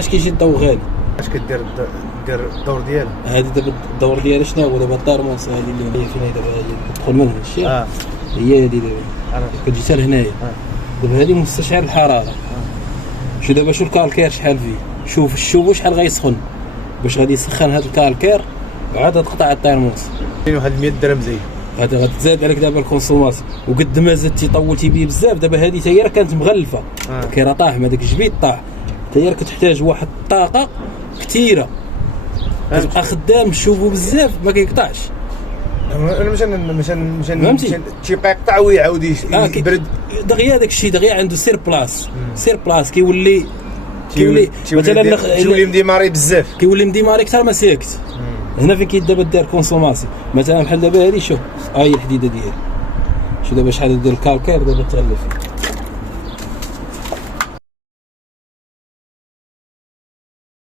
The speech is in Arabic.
اش كيجي الضو غالي؟ اش كدير دير الدور ديالها؟ هذه دابا الدور ديالها شنو هو؟ دابا الطرموس هذه اللي هي فين هي دابا، هي كتدخل منها الشيء هي هذه دابا كتجي حتى لهنايا. دابا هذه مستشعر الحراره. شوف دابا شو الكالكير شحال فيه، شوف الشوبو شحال غيسخن باش غادي يسخن هذا الكالكير وعاد تقطع الطرموس. واحد 100 درهم زيد هذا غتزاد عليك دابا الكونسوماسيون. وقد ما زدتي طولتي بيه بزاف دابا هذه حتى هي راه كانت مغلفه كي راه طاح، ما داك الجبيد طاح، حتى هي راه كتحتاج واحد الطاقه كثيره كتبقى خدام الشوفو بزاف ما كيقطعش. انا مشان تيبقى يقطع ويعاود يبرد دغيا داك الشيء دغيا عنده سير بلاص كيولي مثلا كيولي مديماري بزاف، كيولي مديماري اكثر ما ساكت. هنا فين كي دابا دار كونسوماسيون مثلا بحال دابا هذه، شوف هاي الحديده ديالي، شوف دابا شحال ديال الكالكير دابا تغلف.